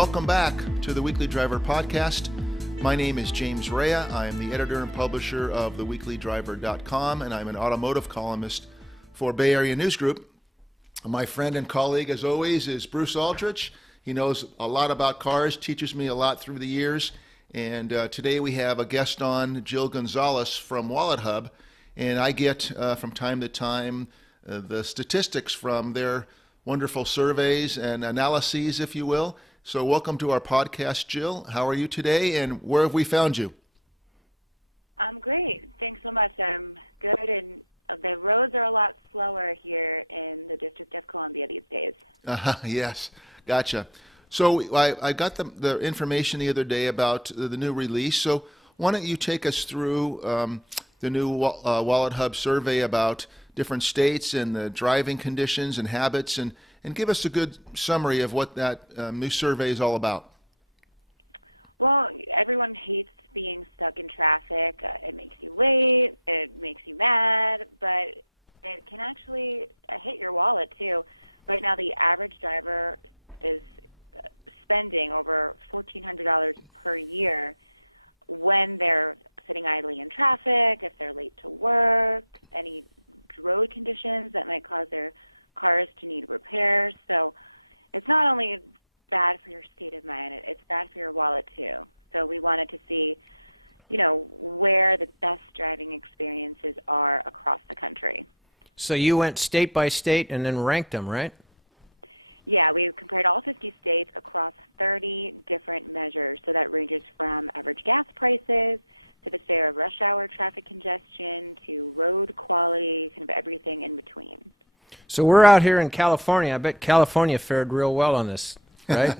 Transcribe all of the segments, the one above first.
welcome back to the Weekly Driver podcast. My name is James Rea. I am the editor and publisher of TheWeeklyDriver.com, and I'm an automotive columnist for Bay Area News Group. My friend and colleague, as always, is Bruce Aldrich. He knows a lot about cars, teaches me a lot through the years, and today we have a guest on, Jill Gonzalez from Wallet Hub, and I get from time to time the statistics from their wonderful surveys and analyses, if you will. So welcome to our podcast, Jill. How are you today, and where have we found you? I'm great. Thanks so much. I'm good, and the roads are a lot slower here in the District of Columbia these days. Yes, gotcha. So I got the information the other day about the new release. So why don't you take us through the new Wallet Hub survey about different states and the driving conditions and habits, and give us a good summary of what that new survey is all about. Well, everyone hates being stuck in traffic. It makes you wait, it makes you mad, but it can actually hit your wallet too. Right now, the average driver is spending over $1,400 per year when they're sitting idly in traffic, if they're late to work, any road conditions that might cause their cars to need repairs. So it's not only bad for your state of mind, it's bad for your wallet too. So we wanted to see, where the best driving experiences are across the country. So you went state by state and then ranked them, right? Yeah, we compared all 50 states across 30 different measures. So that ranges from average gas prices to the share of rush hour traffic congestion to road quality, kind of everything in between. So we're out here in California. I bet California fared real well on this, right?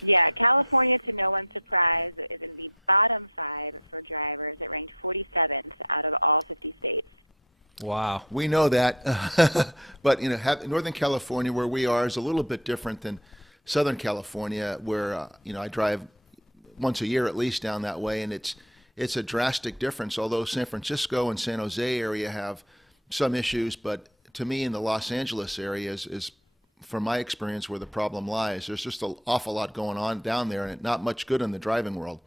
Yeah, California, to no one's surprise, is in the bottom 5 for drivers. It ranked 47th out of all 50 states. Wow. We know that, but Northern California, where we are, is a little bit different than Southern California, where I drive once a year at least down that way, and it's a drastic difference. Although San Francisco and San Jose area have some issues, but to me, in the Los Angeles area is from my experience, where the problem lies. There's just an awful lot going on down there, and not much good in the driving world.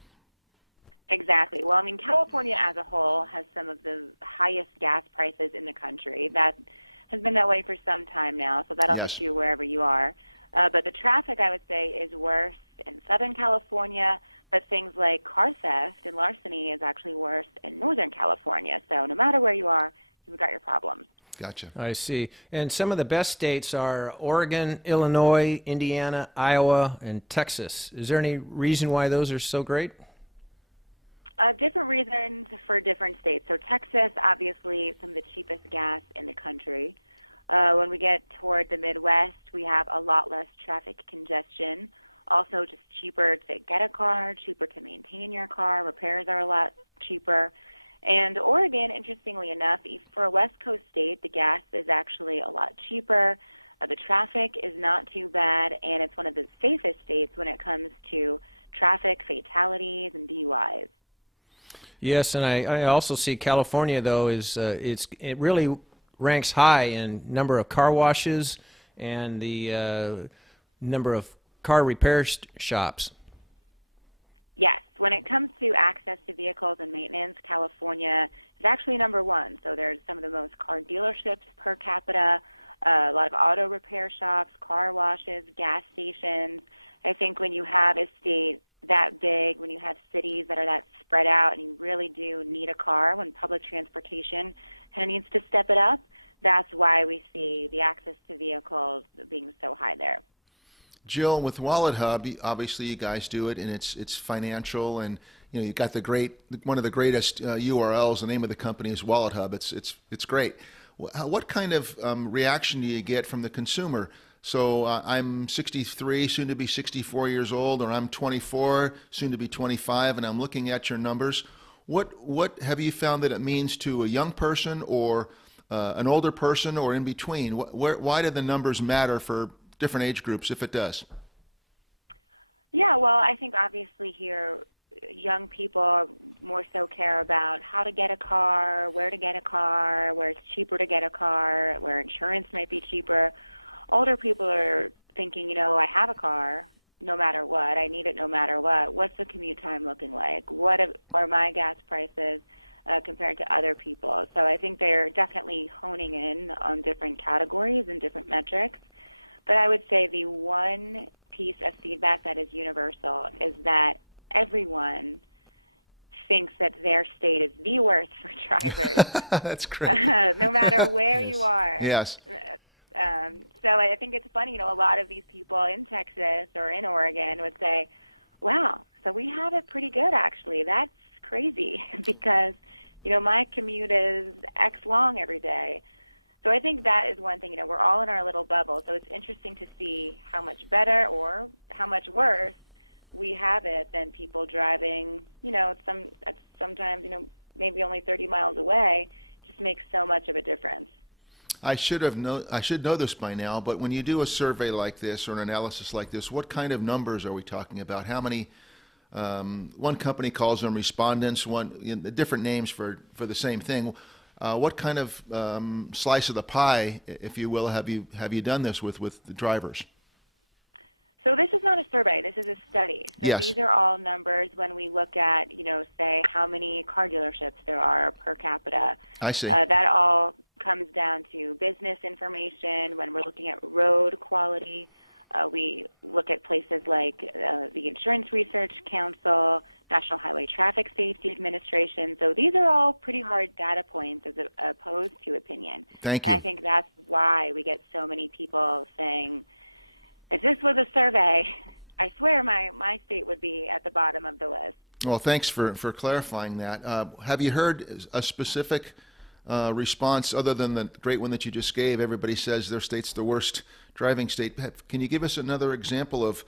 Exactly. Well, California as a whole has some of the highest gas prices in the country. That has been that way for some time now, so that'll hit you wherever you are. But the traffic, I would say, is worse in Southern California, but things like car theft and larceny is actually worse in Northern California. So no matter where you are, you've got your problems. Gotcha. I see. And some of the best states are Oregon, Illinois, Indiana, Iowa, and Texas. Is there any reason why those are so great? Different reasons for different states. So Texas, obviously, some of the cheapest gas in the country. When we get toward the Midwest, we have a lot less traffic congestion. Also, just cheaper to get a car, cheaper to maintain your car. Repairs are a lot cheaper. And Oregon, interestingly enough, for a West Coast state, the gas is actually a lot cheaper. The traffic is not too bad, and it's one of the safest states when it comes to traffic fatalities and DUIs. Yes, and I also see California, though, it really ranks high in number of car washes and the number of car repair shops. Yes, when it comes to access to vehicles and maintenance, California is actually number 1. So there's some of the most car dealerships per capita, a lot of auto repair shops, car washes, gas stations. I think when you have a state that big, when you have cities that are that spread out and you really do need a car, when public transportation kind of needs to step it up, that's why we see the access to vehicles being so high there. Jill, with Wallet Hub, obviously you guys do it, and it's financial, and you got one of the greatest URLs. The name of the company is Wallet Hub. It's great. What kind of reaction do you get from the consumer? So I'm 63, soon to be 64 years old, or I'm 24, soon to be 25, and I'm looking at your numbers. What have you found that it means to a young person or an older person, or in between? Why do the numbers matter for different age groups, if it does? Yeah, well, I think obviously here young people more so care about how to get a car, where to get a car, where it's cheaper to get a car, where insurance might be cheaper. Older people are thinking, I have a car no matter what. I need it no matter what. What's the commute time looking like? What are my gas prices compared to other people? So I think they're definitely honing in on different categories and different metrics. But I would say the one piece of feedback that is universal is that everyone thinks that their state is the worst for drivers. That's great. No matter where you are. Yes. So I think it's funny, a lot of these people in Texas or in Oregon would say, wow, so we have it pretty good, actually. That's crazy because, my commute is X long every day. So I think that is one thing, we're all in our little bubble. So it's interesting to see how much better or how much worse we have it than people driving, sometimes, maybe only 30 miles away. Just makes so much of a difference. I should know this by now, but when you do a survey like this or an analysis like this, what kind of numbers are we talking about? How many? One company calls them respondents. Different names for the same thing. What kind of slice of the pie, if you will, have you done this with the drivers? So this is not a survey. This is a study. So Yes. These are all numbers when we look at, say how many car dealerships there are per capita. I see. That all comes down to business information. When we're looking at road quality, we look at places like the Insurance Research Council, National Highway Traffic Safety Administration. So these are all pretty hard data points as opposed to opinion. Thank you. And I think that's why we get so many people saying, if this was a survey, I swear my state would be at the bottom of the list. Well, thanks for clarifying that. Have you heard a specific response other than the great one that you just gave? Everybody says their state's the worst driving state. Can you give us another example of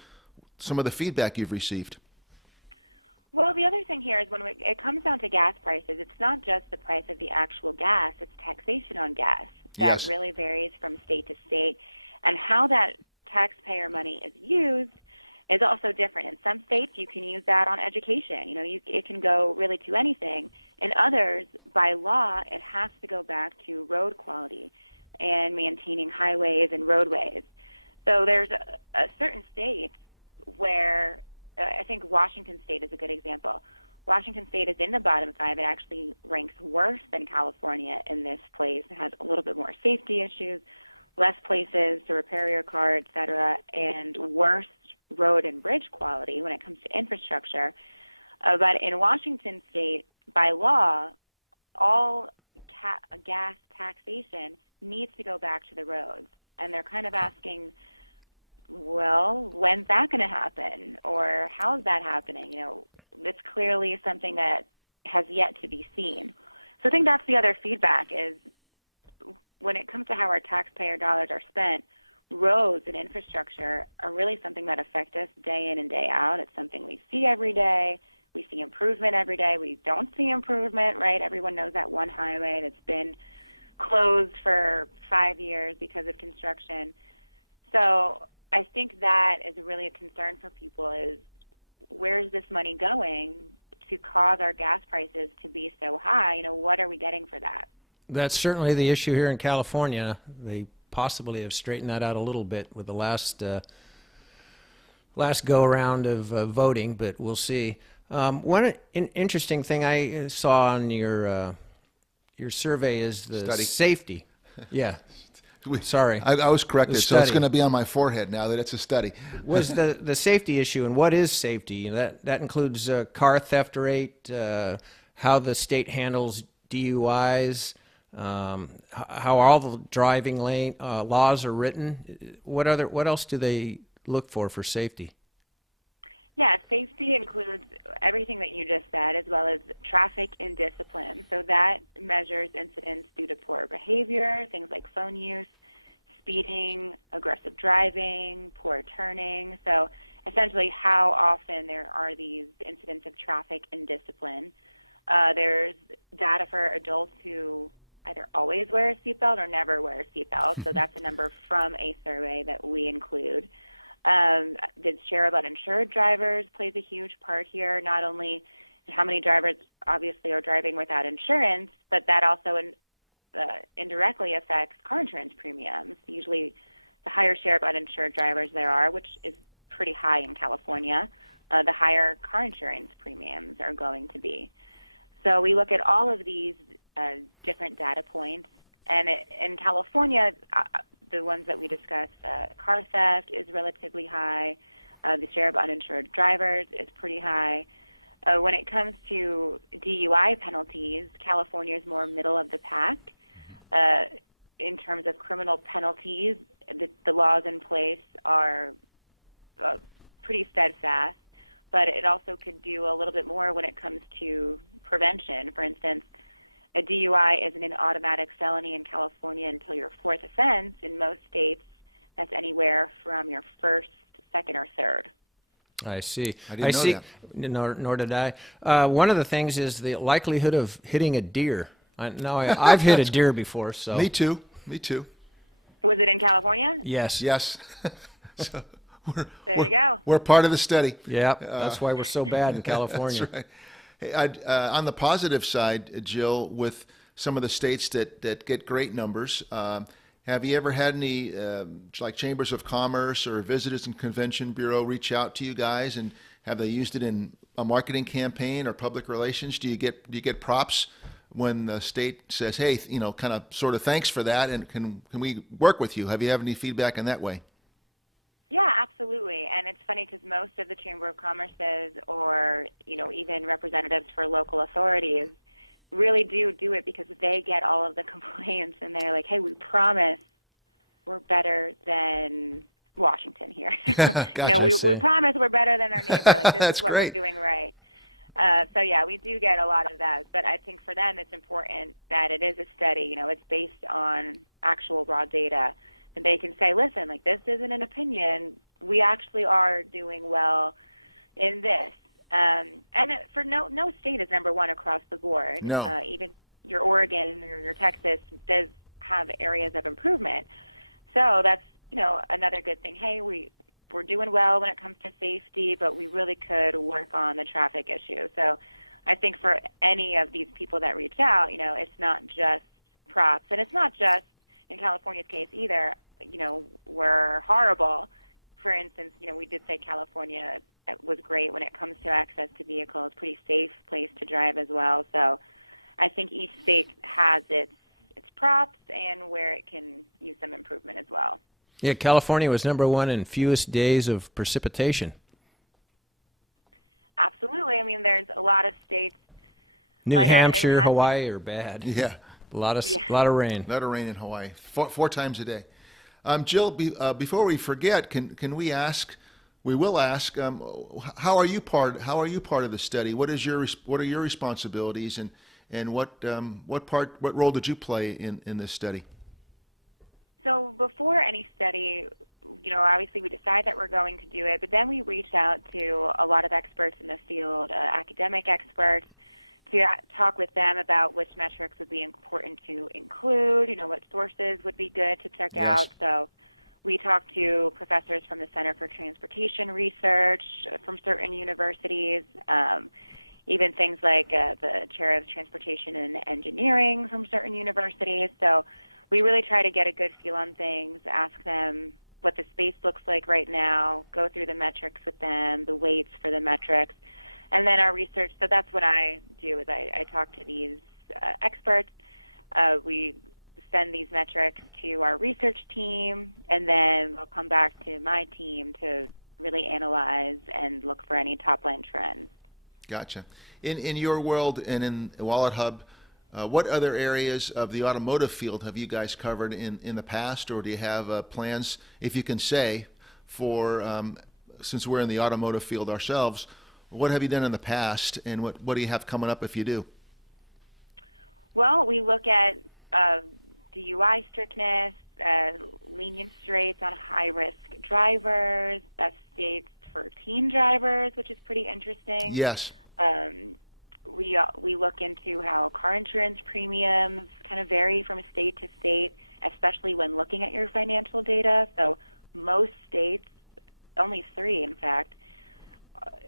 some of the feedback you've received? Well, the other thing here is when it comes down to gas prices, it's not just the price of the actual gas, it's taxation on gas. That Yes. really varies from state to state. And how that taxpayer money is used is also different. In some states, you can use that on education. It can go really to anything. In others, by law, it has to go back to road quality and maintaining highways and roadways. So there's a certain states where I think Washington State is a good example. Washington State is in the bottom 5. It actually ranks worse than California in this place. It has a little bit more safety issues, less places to repair your car, et cetera, and worse road and bridge quality when it comes to infrastructure. But in Washington State, by law, all gas taxation needs to go back to the roads. And they're kind of asking, well, when's that going to happen? Or how's that happening? It's clearly something that has yet to be seen. So I think that's the other feedback is when it comes to how our taxpayer dollars are spent, roads and infrastructure are really something that affect us day in and day out. It's something we see every day. We see improvement every day. We don't see improvement, right? Everyone knows that one highway that's been closed for 5 years because of construction. So I think that is really a concern for people is where's this money going to cause our gas prices to be so high? What are we getting for that? That's certainly the issue here in California. They possibly have straightened that out a little bit with the last go around of voting, but we'll see. One interesting thing I saw on your survey is the Study. safety. Yeah. Sorry. I was corrected, The so it's study. going to be on my forehead now that it's a study. Was the safety issue, and what is safety? That includes car theft rate, how the state handles DUIs, how all the driving lane laws are written. What else do they look for safety? Yeah, safety includes everything that you just said, as well as traffic and discipline. So that measures incidents due to poor behavior, things like phone use, speeding, aggressive driving, poor turning. So essentially how often there are these incidents of traffic and discipline. There's data for adults who either always wear a seatbelt or never wear a seatbelt. So that's a number from a survey that we include. The share about insured drivers plays a huge part here, not only how many drivers obviously are driving without insurance, but that also indirectly affects car insurance premiums. Usually the higher share of uninsured drivers there are, which is pretty high in California, the higher car insurance premiums are going to be. So we look at all of these different data points, and in California, the ones that we discussed, car theft is relatively high. The share of uninsured drivers is pretty high. When it comes to DUI penalties, California is more middle of the pack. In terms of criminal penalties, the laws in place are pretty steadfast, but it also could do a little bit more when it comes to prevention. For instance, a DUI isn't an automatic felony in California until your fourth offense. In most states, that's anywhere from your first, second, or third. I see. I didn't know that. Nor did I. One of the things is the likelihood of hitting a deer. I've hit a deer before, so. Me too. Was it in California? Yes. Yes. So There you go. We're part of the study. Yeah, that's why we're so bad in California. That's right. Hey, on the positive side, Jill, with some of the states that get great numbers, have you ever had any like chambers of commerce or visitors and convention bureau reach out to you guys, and have they used it in a marketing campaign or public relations? Do you get props when the state says, hey, kind of sort of thanks for that, and can we work with you? Have you had any feedback in that way? Yeah, absolutely. And it's funny because most of the Chamber of Commerce's or, even representatives for local authorities really do it because they get all of the complaints, and they're like, hey, we promise we're better than Washington here. Gotcha. We promise we're better than our neighbor. Like, this That's is what great. we're doing right. So, yeah, we do get a lot of that. But I think for them it's important that it is a study. It's based on actual raw data. And they can say, listen, like, this isn't an opinion. We actually are doing well in this. And for no state is number one across the board. No. Even your Oregon or your Texas does have areas of improvement. So that's, another good thing. Hey, we're doing well when it comes to safety, but we really could work on the traffic issue. So I think for any of these people that reach out, it's not just props. And it's not just in California's case either. We're horrible. For instance, we did say California was great when it comes to access to vehicles, pretty safe place to drive as well. So I think each state has its props and where it can use some improvement as well. Yeah, California was number one in fewest days of precipitation. Absolutely. I mean, there's a lot of states. New Hampshire, Hawaii are bad. Yeah. A lot of rain. A lot of rain in Hawaii, four times a day. Jill, before we forget, can we ask? We will ask. How are you part of the study? What are your responsibilities, and what role did you play in this study? So before any study, obviously we decide that we're going to do it, but then we reach out to a lot of experts in the field, academic experts, to talk with them about which metrics would be important to include, what sources would be good to check out. So we talked to professors from the Center for Transportation Research from certain universities, even things like the chair of transportation and engineering from certain universities. So we really try to get a good feel on things, ask them what the space looks like right now, go through the metrics with them, the weights for the metrics, and then our research. So that's what I do is I talk to these experts. We send these metrics to our research team, and then we'll come back to my team to really analyze and look for any top-line trends. Gotcha. In your world and in Wallet Hub, what other areas of the automotive field have you guys covered in the past, or do you have plans, if you can say, for since we're in the automotive field ourselves, what have you done in the past, and what do you have coming up if you do? Well, we look at DUI strictness, lenient rates on high-risk drivers, best states for teen drivers, which is pretty interesting. Yes. We look into how car insurance premiums kind of vary from state to state, especially when looking at your financial data. So most states, only 3 in fact,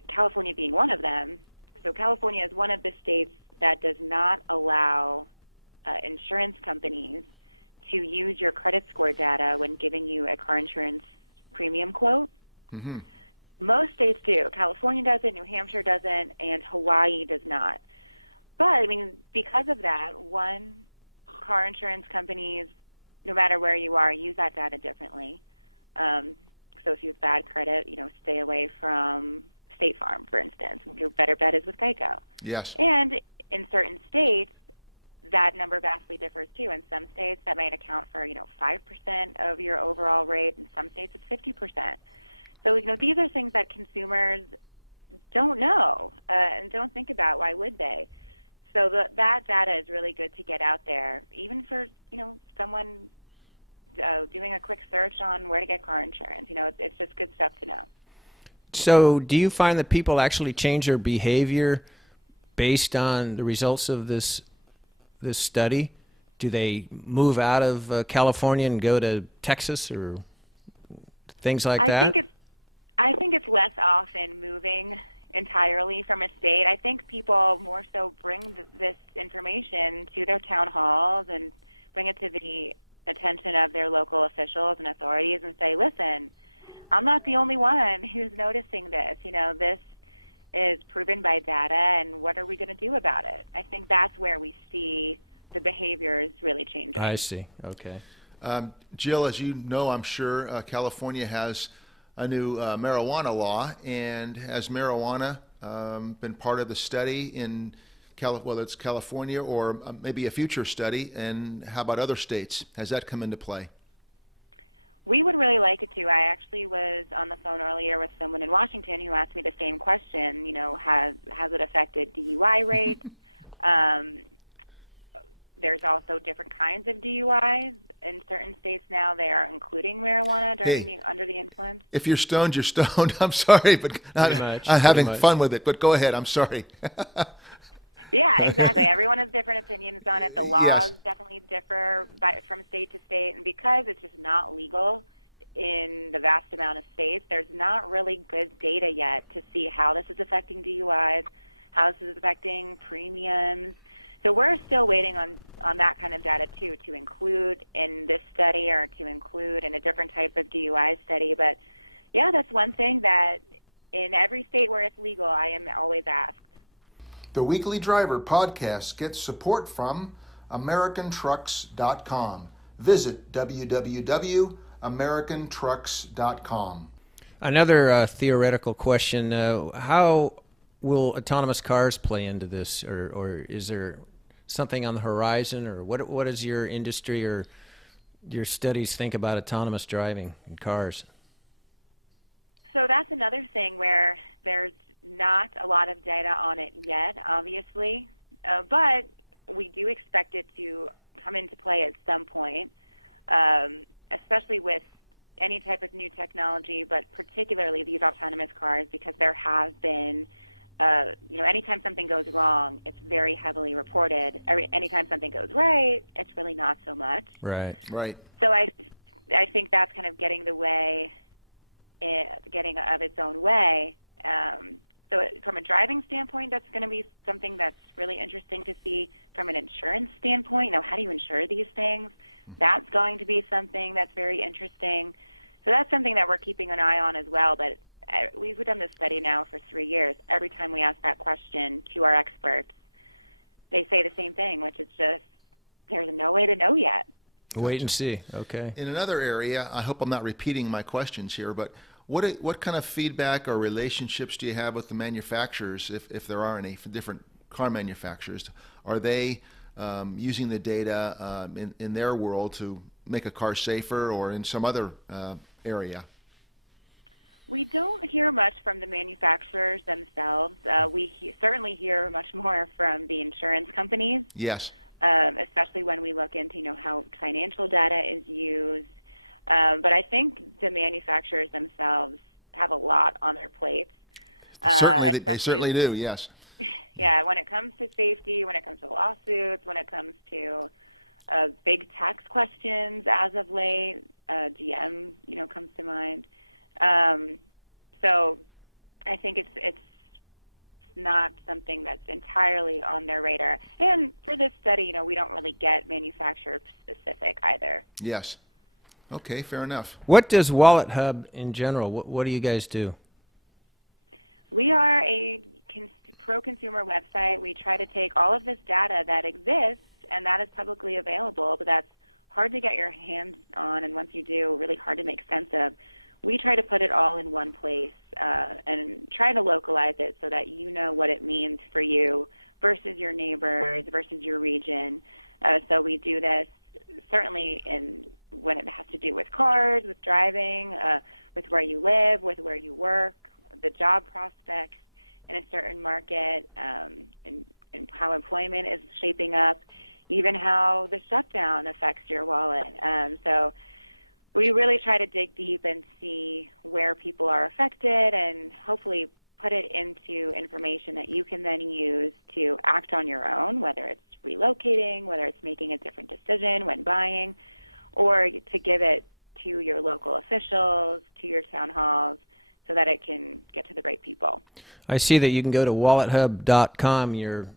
California being one of them. So California is one of the states that does not allow insurance companies to use your credit score data when giving you a car insurance premium quote. Mm-hmm. Most states do. California doesn't, New Hampshire doesn't, and Hawaii does not. But, I mean, because of that, car insurance companies, no matter where you are, use that data differently. So if you have bad credit, stay away from State Farm, for instance. Your better bet is with Geico. Yes. And in certain states, that number vastly differs too. In some states, that might account for 5% of your overall rate. In some states, it's 50%. So these are things that consumers don't know and don't think about. Why would they? So that data is really good to get out there, even for someone doing a quick search on where to get car insurance. It's just good stuff to know. So do you find that people actually change their behavior based on the results of this study? Do they move out of California and go to Texas or things like that? I think it's less often moving entirely from a state. I think people more so bring this information to their town halls and bring it to the attention of their local officials and authorities and say, listen, I'm not the only one who's noticing this. This is proven by data, and what are we going to do about it? I think that's where we see the behaviors really changing. I see. Okay. Jill, as you know, I'm sure California has a new marijuana law, and has marijuana been part of the study in whether it's California or maybe a future study, and how about other states? Has that come into play? We would really like it to. I actually was on the phone earlier with someone in Washington who asked me the same question. Has it affected DUI rates? There's also different kinds of DUIs. In certain states now, they are including marijuana under the influence. If you're stoned, you're stoned. I'm sorry, but I'm having fun with it. But go ahead. I'm sorry. Yeah, exactly. Everyone has different opinions on it. The laws Yes. definitely differ from state to state. And because it's just not legal in the vast amount of states, there's not really good data yet to see how this is affecting DUIs, how this is affecting premiums. So we're still waiting on that kind of data, too, to include in this study or to include in a different type of DUI study. But, yeah, that's one thing that in every state where it's legal, I am always asked. The Weekly Driver podcast gets support from AmericanTrucks.com. Visit www.americantrucks.com. Another theoretical question, how will autonomous cars play into this, or is there something on the horizon, or what does your industry or your studies think about autonomous driving in cars? So that's another thing where there's not a lot of data on it yet, obviously, but we do expect it to come into play at some point, especially with any type of new technology, but particularly these autonomous cars, because there have been, anytime something goes wrong, it's very heavily reported. Anytime something goes right, it's really not so much. Right. So I think that's kind of getting of its own way. So from a driving standpoint, that's going to be something that's really interesting to see. From an insurance standpoint, how do you insure these things? That's going to be something that's very interesting. So that's something that we're keeping an eye on as well. But we've done this study now for 3 years. Every time we ask that question to our experts, they say the same thing, which is just there's no way to know yet. Wait and see. Okay. In another area, I hope I'm not repeating my questions here, but what kind of feedback or relationships do you have with the manufacturers, if there are any, for different car manufacturers? Are they using the data in their world to make a car safer, or in some other area? We don't hear much from the manufacturers themselves. We certainly hear much more from the insurance companies. Yes. Especially when we look into how financial data is used. But I think the manufacturers themselves have a lot on their plates. Certainly, they certainly do, yes. Yeah, when it comes to safety, when it comes to lawsuits, when it comes to big tax questions as of late, GM, comes to mind. So I think it's not something that's entirely on their radar. And for this study, we don't really get manufacturer specific either. Yes. Okay, fair enough. What does Wallet Hub in general? What do you guys do? We are a pro-consumer website. We try to take all of this data that exists and that is publicly available, but that's hard to get your hands on, and once you do, really hard to make sense of. We try to put it all in one place and try to localize it so that you know what it means for you versus your neighbors, versus your region. So we do this certainly when it has to do with cars, with driving, with where you live, with where you work, the job prospects in a certain market, and how employment is shaping up, even how the shutdown affects your wallet. So we really try to dig deep and see where people are affected and hopefully put it into information that you can then use to act on your own, whether it's relocating, whether it's making a different decision when buying, or to give it to your local officials, to your town halls, so that it can get to the right people. I see that you can go to wallethub.com, your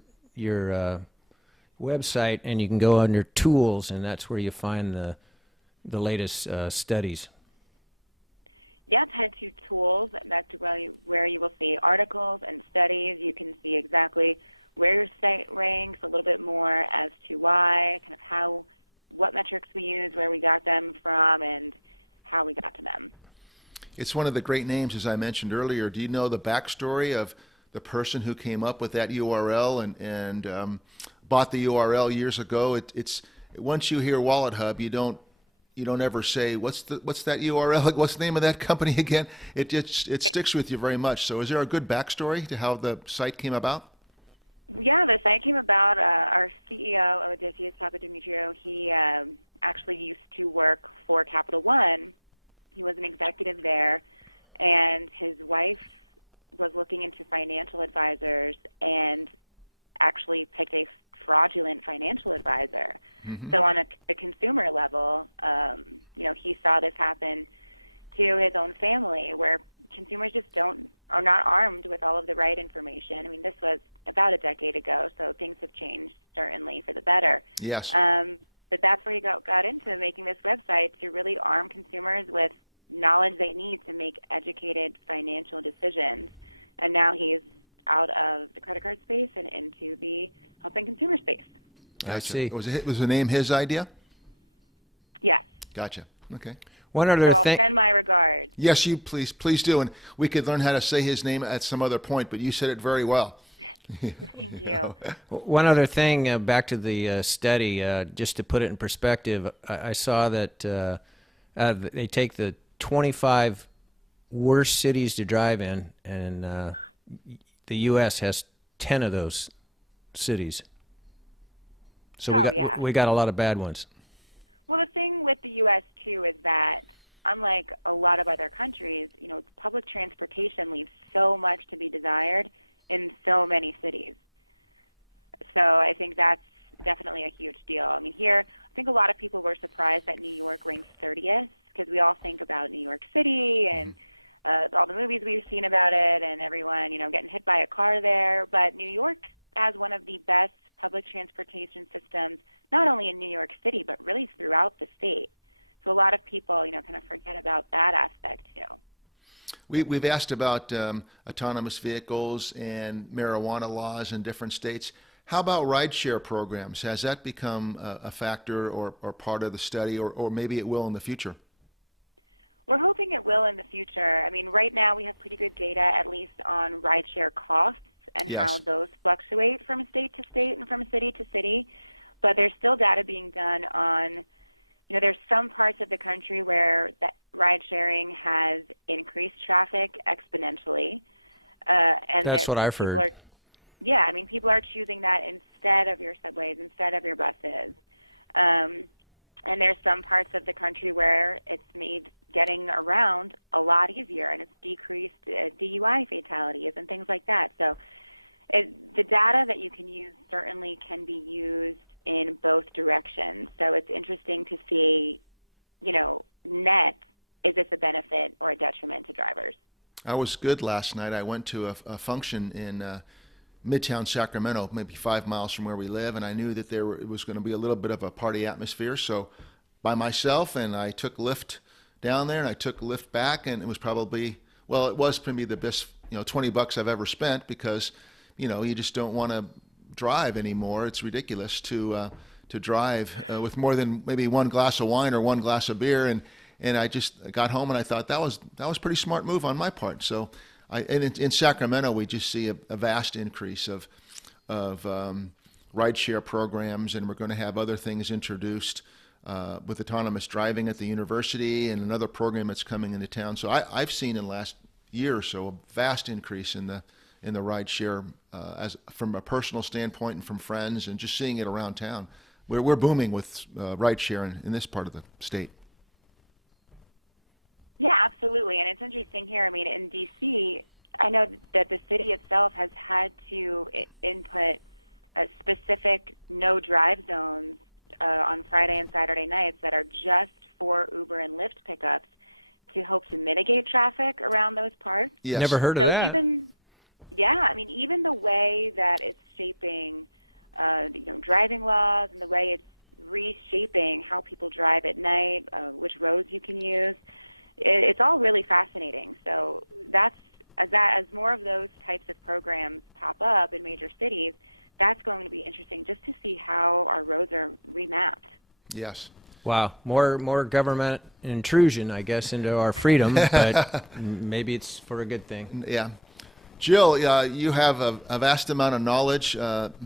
website, and you can go under tools, and that's where you find the latest studies. Yep, head to tools. That's where you will see articles and studies. You can see exactly where your site ranks, a little bit more as to why, kind of what metrics we use, where we got them from, and how we got to them. It's one of the great names, as I mentioned earlier. Do you know the backstory of the person who came up with that URL and bought the URL years ago? It's once you hear Wallet Hub, you don't ever say what's that URL? Like, what's the name of that company again? It sticks with you very much. So, is there a good backstory to how the site came about? Yeah, the site came about. Our CEO, Odysseus Papadimitriou, he actually used to work for Capital One. He was an executive there, and his wife was looking into financial advisors and actually picked a fraudulent financial advisor. Mm-hmm. So on a consumer level, he saw this happen to his own family, where consumers just are not armed with all of the right information. I mean, this was about a decade ago, so things have changed certainly for the better. Yes. But that's where he got into making this website, to really arm consumers with knowledge they need to make educated financial decisions. And now he's out of the credit card space and into the helping consumer space. I see. Was the name his idea? Yes. Gotcha. Okay. One other I'll thing. send my regards. Yes, you please do, and we could learn how to say his name at some other point. But you said it very well. Thank you. One other thing, back to the study, just to put it in perspective, I saw that they take the 25 worst cities to drive in, and the U.S. has 10 of those cities. So we got a lot of bad ones. Well, the thing with the U.S., too, is that unlike a lot of other countries, public transportation leaves so much to be desired in so many cities. So I think that's definitely a huge deal. I mean, here, I think a lot of people were surprised that New York ranks 30th, because we all think about New York City and all the movies we've seen about it and everyone, getting hit by a car there. But New York has one of the best public transportation systems, not only in New York City, but really throughout the state. So a lot of people, kind of forget about that aspect, too. We've asked about autonomous vehicles and marijuana laws in different states. How about rideshare programs? Has that become a factor or part of the study, or maybe it will in the future? We're hoping it will in the future. I mean, right now we have pretty good data, at least on rideshare costs and Yes. how those fluctuate from state to state and from city to city. But there's still data being done on, there's some parts of the country where that ride sharing has increased traffic exponentially. And that's what I've heard. People are choosing that instead of your subways, instead of your buses. And there's some parts of the country where it's made getting around a lot easier, and it's decreased DUI fatalities and things like that. So the data that you can use certainly can be used in both directions. So it's interesting to see, net, is this a benefit or a detriment to drivers? I was good last night. I went to a function Midtown Sacramento, maybe 5 miles from where we live, and I knew that it was going to be a little bit of a party atmosphere. So by myself, and I took Lyft down there, and I took Lyft back, and it was probably, well, it was probably the best, $20 I've ever spent, because, you just don't want to drive anymore. It's ridiculous to drive with more than maybe one glass of wine or one glass of beer, and I just got home and I thought that was a pretty smart move on my part. So in Sacramento, we just see a vast increase of rideshare programs, and we're going to have other things introduced with autonomous driving at the university, and another program that's coming into town. So I've seen in the last year or so a vast increase in the rideshare as from a personal standpoint and from friends, and just seeing it around town. We're booming with rideshare in this part of the state. Yeah, absolutely. And it's interesting here. I mean, in D.C., I know that the city itself has had to input a specific no-drive zones on Friday and Saturday nights that are just for Uber and Lyft pickups to hope to mitigate traffic around those parts. Yes. Never heard of So that. even the way that it's shaping driving laws, and the way it's reshaping how people drive at night, which roads you can use, it's all really fascinating. So as more of those types of programs pop up in major cities, that's going to be interesting just to see how our roads are remapped. Yes. Wow, more government intrusion, I guess, into our freedom, but maybe it's for a good thing. Yeah. Jill, you have a vast amount of knowledge.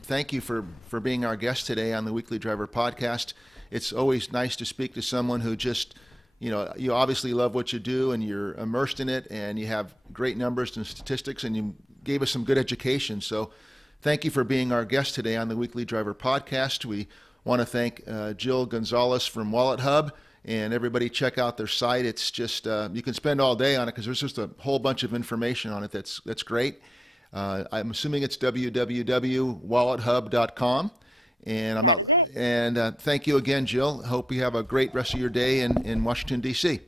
Thank you for being our guest today on the Weekly Driver podcast. It's always nice to speak to someone who just, you obviously love what you do, and you're immersed in it, and you have great numbers and statistics, and you gave us some good education. So thank you for being our guest today on the Weekly Driver podcast. We want to thank Jill Gonzalez from Wallet Hub, and everybody check out their site. It's just, you can spend all day on it because there's just a whole bunch of information on it that's great. I'm assuming it's www.wallethub.com. And That is it. And thank you again, Jill. Hope you have a great rest of your day in Washington, D.C.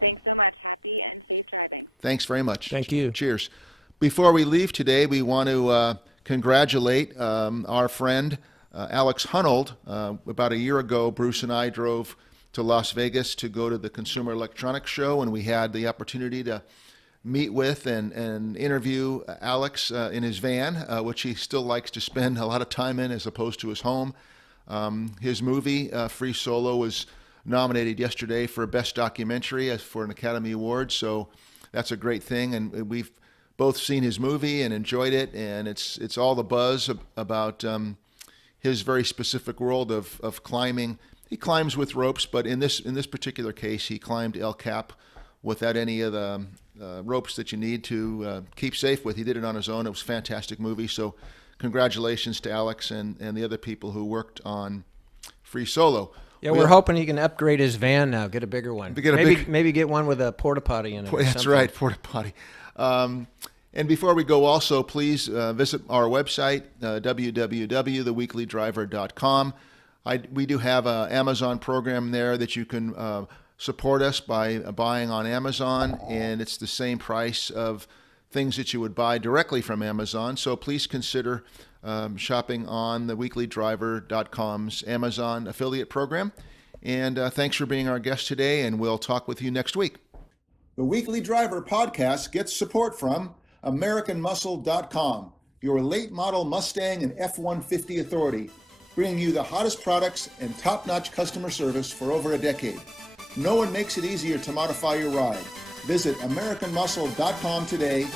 Thanks so much. Happy and safe driving. Thanks very much. Thank you. Cheers. Before we leave today, we want to congratulate our friend Alex Hunold. About a year ago, Bruce and I drove to Las Vegas to go to the Consumer Electronics Show, and we had the opportunity to meet with and interview Alex in his van, which he still likes to spend a lot of time in as opposed to his home. His movie, Free Solo, was nominated yesterday for Best Documentary for an Academy Award, so that's a great thing. And we've both seen his movie and enjoyed it, and it's all the buzz about his very specific world of climbing. He climbs with ropes, but in this particular case, he climbed El Cap without any of the ropes that you need to keep safe with. He did it on his own. It was a fantastic movie. So congratulations to Alex and the other people who worked on Free Solo. Yeah, we're hoping he can upgrade his van now, get a bigger one. Maybe get one with a porta potty in it. That's right, porta potty. And before we go, also, please visit our website, www.theweeklydriver.com. We do have an Amazon program there that you can support us by buying on Amazon, and it's the same price of things that you would buy directly from Amazon. So please consider shopping on theweeklydriver.com's Amazon affiliate program. And thanks for being our guest today, and we'll talk with you next week. The Weekly Driver podcast gets support from AmericanMuscle.com, your late model Mustang and F-150 authority, bringing you the hottest products and top-notch customer service for over a decade. No one makes it easier to modify your ride. Visit AmericanMuscle.com today